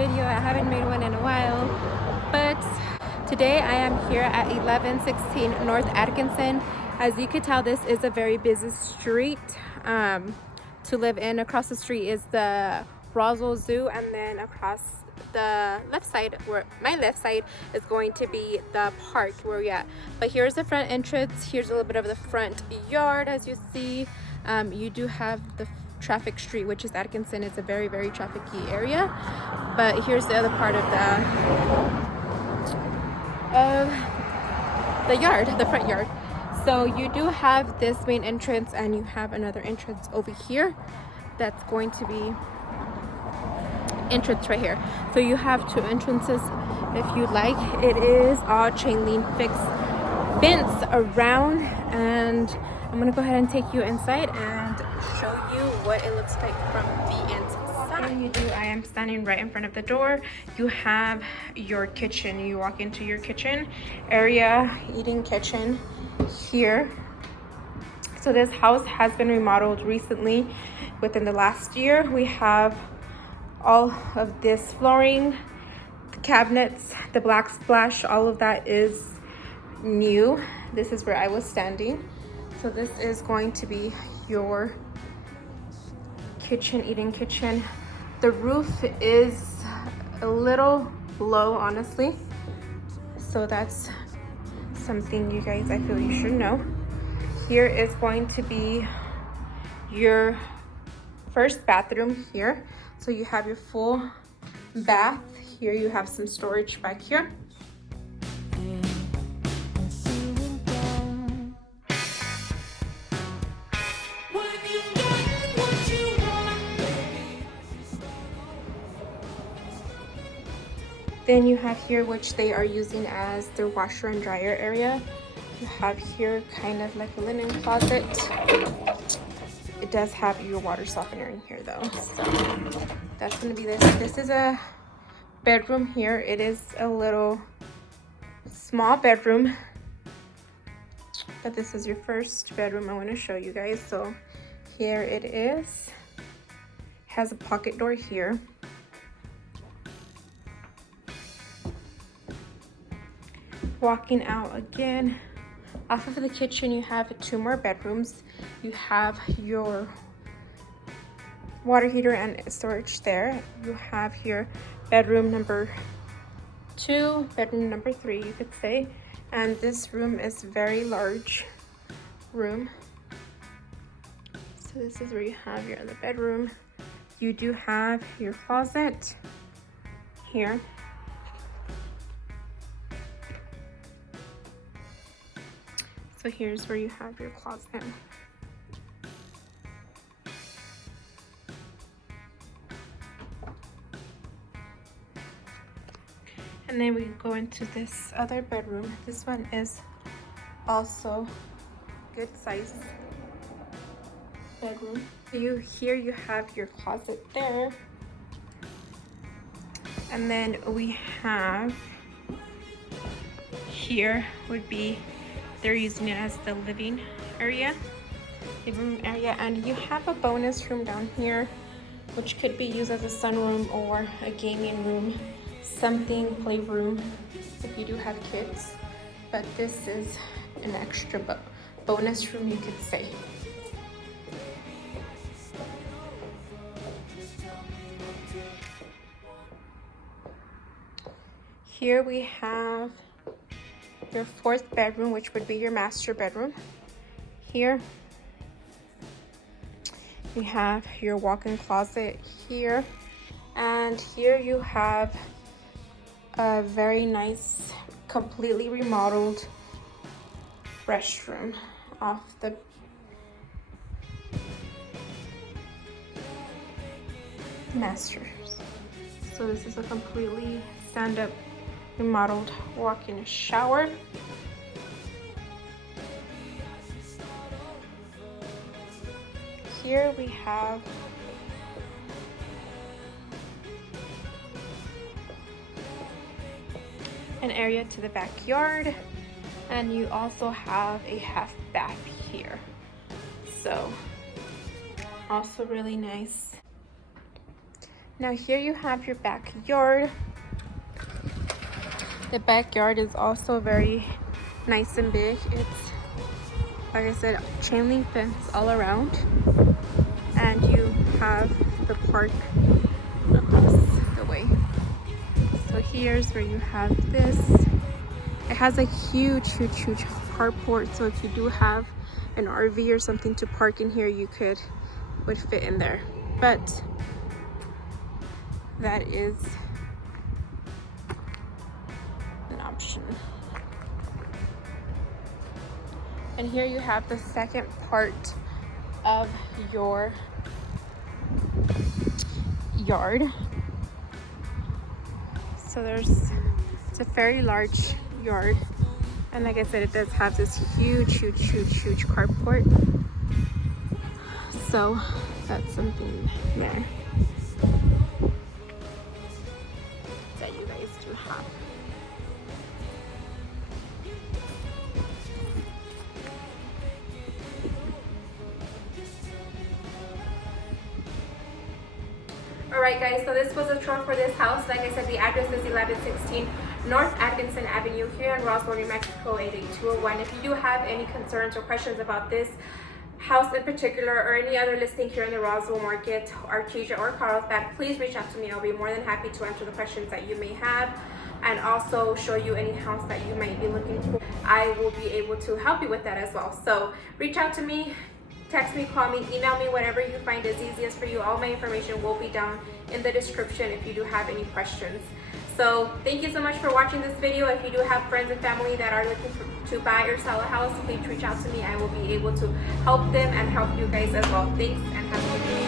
video. I haven't made one in a while, but today I am here at 1116 North Atkinson. As you can tell, this is a very busy street to live in. Across the street is the Roswell Zoo, and then across the left side, where my left side, is going to be the park where we're at. But here's the front entrance. Here's a little bit of the front yard. As you see, you do have the traffic street, which is Atkinson. It's a very, very trafficy area. But here's the other part of the yard, the front yard. So you do have this main entrance, and you have another entrance over here that's going to be entrance right here. So you have two entrances if you like. It is all chain link fixed fence around, and I'm gonna go ahead and take you inside and show you what it looks like from the inside. I am standing right in front of the door. You have your kitchen. You walk into your kitchen area, eating kitchen here. So this house has been remodeled recently within the last year. We have all of this flooring, the cabinets, the black splash, all of that is new. This is where I was standing. So this is going to be your kitchen, eating kitchen. The roof is a little low, honestly. So that's something you guys, I feel you should know. Here is going to be your first bathroom here. So you have your full bath. Here you have some storage back here. Then you have here, which they are using as their washer and dryer area. You have here kind of like a linen closet. It does have your water softener in here though. So that's gonna be this. This is a bedroom here. It is a little small bedroom, but this is your first bedroom I want to show you guys. So here it is. Has a pocket door here. Walking out again, off of the kitchen, you have two more bedrooms. You have your water heater and storage there. You have here bedroom number 2, bedroom number 3, you could say. And this room is very large room. So this is where you have your other bedroom. You do have your closet here. So here's where you have your closet. And then we go into this other bedroom. This one is also good size bedroom. Here you have your closet there. And then we have here would be, they're using it as the living area, living room area. And you have a bonus room down here, which could be used as a sunroom or a gaming room, something, playroom if you do have kids. But this is an extra bonus room, you could say. Here we have your fourth bedroom, which would be your master bedroom. Here you have your walk-in closet here, and here you have a very nice, completely remodeled restroom off the masters. So this is a completely stand-up remodeled walk-in shower. Here we have an area to the backyard, and you also have a half bath here. So also really nice. Now here you have your backyard. The backyard is also very nice and big. It's, like I said, chain link fence all around. And you have the park across the way. So here's where you have this. It has a huge carport. So if you do have an RV or something to park in here, you would fit in there. But that is an option. And here you have the second part of your yard. So it's a very large yard, and like I said, it does have this huge carport. So that's something there that you guys do have. Alright guys, so this was a tour for this house. Like I said, the address is 1116 North Atkinson Avenue here in Roswell, New Mexico, 88201. If you do have any concerns or questions about this house in particular or any other listing here in the Roswell market, Artesia or Carlsbad, please reach out to me. I'll be more than happy to answer the questions that you may have and also show you any house that you might be looking for. I will be able to help you with that as well. So reach out to me. Text me, call me, email me, whatever you find is easiest for you. All my information will be down in the description if you do have any questions. So thank you so much for watching this video. If you do have friends and family that are looking to buy or sell a house, please reach out to me. I will be able to help them and help you guys as well. Thanks and have a good day.